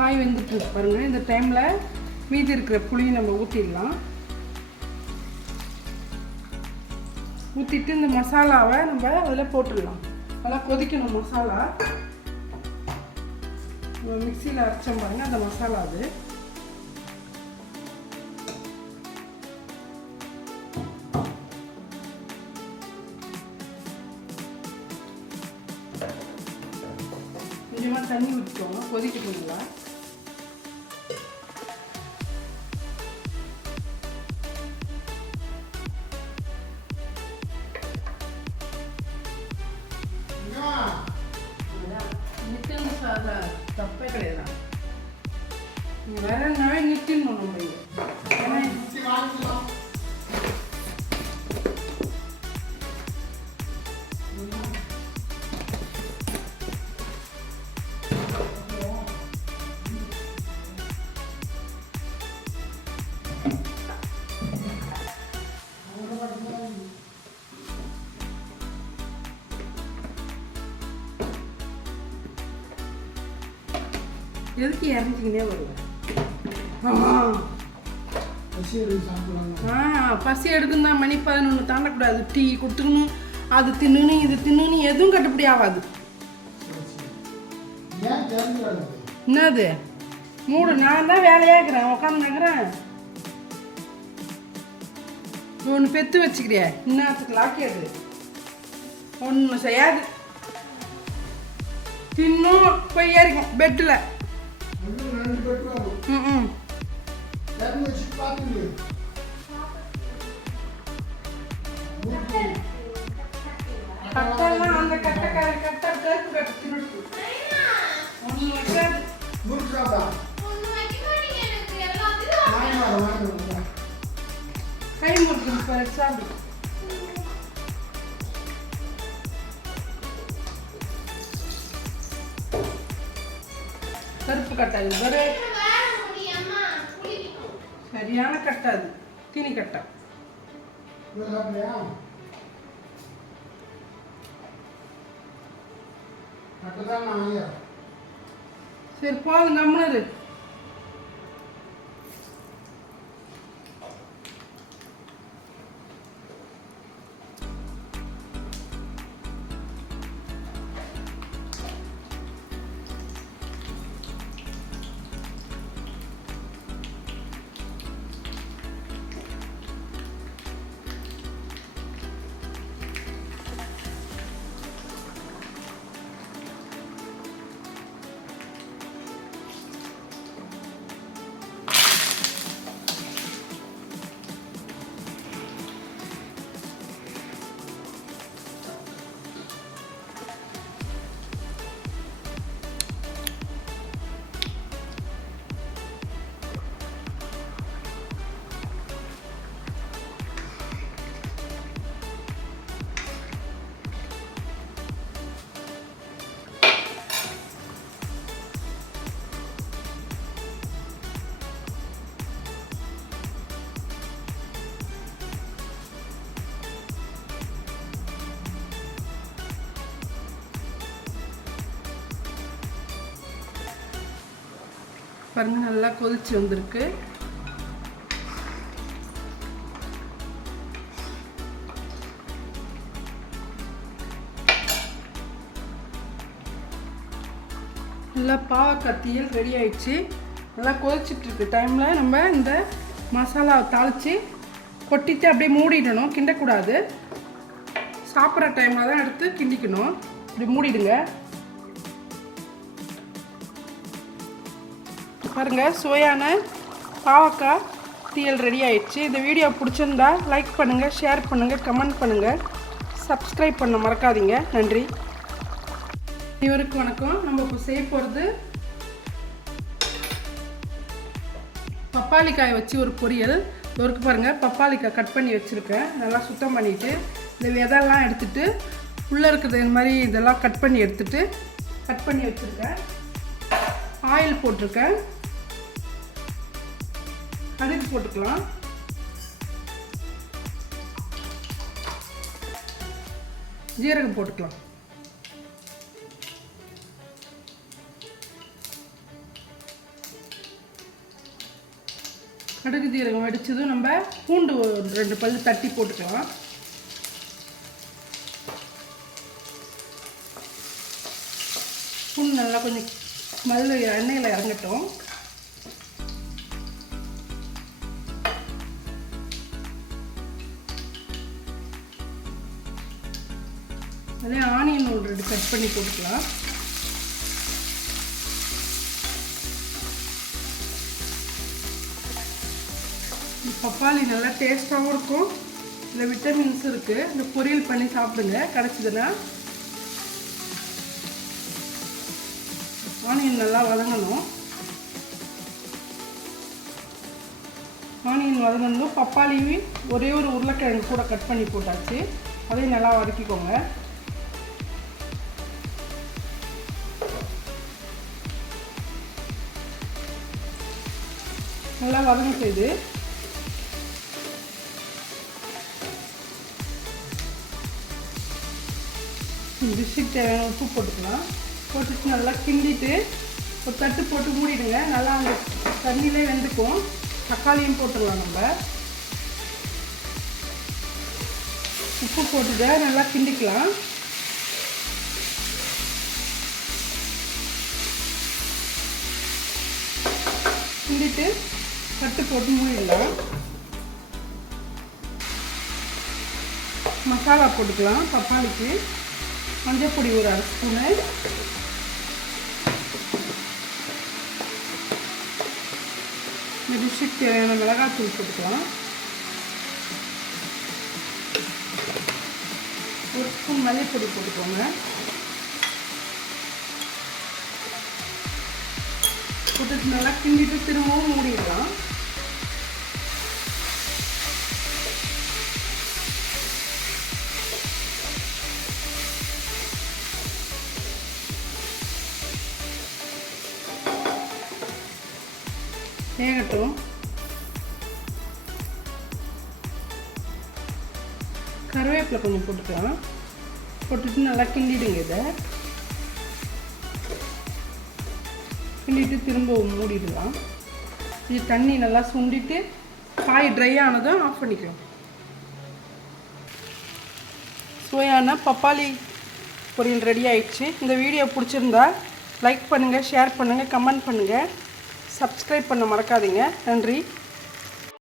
காய் வெந்துட்டு இருக்கு பாருங்கள். இந்த டைமில் மீதி இருக்கிற புளியை நம்ம ஊற்றிடலாம். ஊற்றிட்டு இந்த மசாலாவை நம்ம அதில் போட்டுடலாம். நல்லா கொதிக்கணும் மசாலா. மிக்சியில் அரைச்சோம் பாருங்கள் அந்த மசாலா. அது கொஞ்சமாக தண்ணி ஊற்றிக்கோங்க, கொதிக்கட்டுங்களா. நிற்கணும் சார், தப்பே கிடையாது. நீங்கள் வேற நாள் நிற்கணும் நம்ம. எதுக்கு இறஞ்சிக்கினே வருவேன்? பசி எடுக்குன்னு தான். மணி 11 தாண்டக்கூடாது. டீ கொடுத்துக்கணும், அது தின்னுன்னு இது தின்னுன்னு எதுவும் கட்டுப்படி ஆகாது. என்னது மூடு? நான் தான் வேலையாக இருக்கிறேன், உட்காந்துக்கிறேன். ஒன்று பெற்று வச்சுக்கிறிய, இன்னத்துக்கு லாக்கியது ஒன்றும் செய்யாது. தின்னும் போய் ஏறிக்கும் பெட்டில். கட்டெல்லாம் அந்த கட்டை கட்டை கருப்பு கட்டை தின்னுட்டு ஒன்றும் வைக்காது. கை முறுக்கு சாப்பிடு. கருப்பு கட்டாது, சரியான கட்டாது, தீனி கட்டா. சரி போதும், நம்மளது. பாருங்க, நல்லா கொதிச்சு வந்திருக்கு. நல்லா பாவக்காய் தீயல் ரெடி ஆயிடுச்சு. நல்லா கொதிச்சுட்ருக்கு டைமில் நம்ம இந்த மசாலாவை தாளித்து கொட்டிட்டு அப்படியே மூடிடணும், கிண்டக்கூடாது. சாப்பிட்ற டைமில் தான் எடுத்து கிண்டிக்கணும். இப்படி மூடிடுங்க. பாருங்கள், சுவையான பாவக்காய் தீயல் ரெடி ஆயிடுச்சு. இந்த வீடியோ பிடிச்சிருந்தா லைக் பண்ணுங்கள், ஷேர் பண்ணுங்கள், கமெண்ட் பண்ணுங்கள், சப்ஸ்கிரைப் பண்ண மறக்காதீங்க. நன்றி. அனைவருக்கும் வணக்கம். நம்ம இப்போ செய்ய போகிறது பப்பாளிக்காய் வச்சு ஒரு பொரியல். ஒருக்கு பாருங்கள், பப்பாளிக்காய் கட் பண்ணி வச்சுருக்கேன். நல்லா சுத்தம் பண்ணிவிட்டு இந்த விதெல்லாம் எடுத்துகிட்டு உள்ளே இருக்கிறது இந்த மாதிரி இதெல்லாம் கட் பண்ணி வச்சுருக்கேன். ஆயில் போட்டிருக்கேன். கடுகு போட்டுக்கலாம். ஜீரகம் போட்டுக்கலாம். கடுகு ஜீரகம் வெடிச்சதும் நம்ம பூண்டு 2 பல் தட்டி போட்டுக்கலாம். பூண்டு நல்லா கொஞ்சம் முதல்ல எண்ணெயில் இறங்கட்டும். அதே ஆனியன் 2 கட் பண்ணி போட்டுக்கலாம். பப்பாளி நல்லா டேஸ்ட்டாகவும் இருக்கும், இதில் விட்டமின்ஸ் இருக்குது. இந்த பொரியல் பண்ணி சாப்பிடுங்க கிடச்சிதுன்னா. ஆனியன் நல்லா வதங்கணும். ஆனியன் வதங்கணும். பப்பாளி ஒரே ஒரு உருளைக்கிழங்கு கூட கட் பண்ணி போட்டாச்சு, அதையும் நல்லா வதக்கிக்கோங்க. நல்லா வதங்க செய்து டிஷ்ஷுக்கு தேவையான உப்பு போட்டுக்கலாம். போட்டுட்டு நல்லா கிண்டிட்டு ஒரு தட்டு போட்டு மூடிடுங்க. நல்லா அந்த தண்ணியிலே வெந்துக்கும். தக்காளியும் போட்டுடலாம். நம்ம உப்பு போட்டுட்டு நல்லா கிண்டிக்கலாம். கிண்டிட்டு தட்டு போட்டு மூடிடலாம். மசாலா போட்டுக்கலாம். பப்பாளிக்கு மஞ்சள் பொடி ஒரு 1/2 ஸ்பூனு, இந்த டிஷ்ஷுக்கு தேவையான மிளகாத்தூள் போட்டுக்கலாம். 1 ஸ்பூன் மல்லிப்பொடி போட்டுக்கோங்க. போட்டுட்டு நல்லா கிண்டிட்டு திரும்பவும் மூடிடலாம். வேகட்டும். கருவேப்பிலை கொஞ்சம் போட்டுக்கலாம். போட்டுட்டு நல்லா கிண்டிடுங்க. இதை கிண்டிட்டு திரும்ப மூடிடலாம். இது தண்ணி நல்லா சுண்டிட்டு காய் ட்ரை ஆனதும் ஆஃப் பண்ணிக்கலாம். சுவையான பப்பாளி பொரியல் ரெடி ஆயிடுச்சு. இந்த வீடியோ பிடிச்சிருந்தா லைக் பண்ணுங்கள், ஷேர் பண்ணுங்கள், கமெண்ட் பண்ணுங்கள், சப்ஸ்கிரைப் பண்ண மறக்காதீங்க. நன்றி.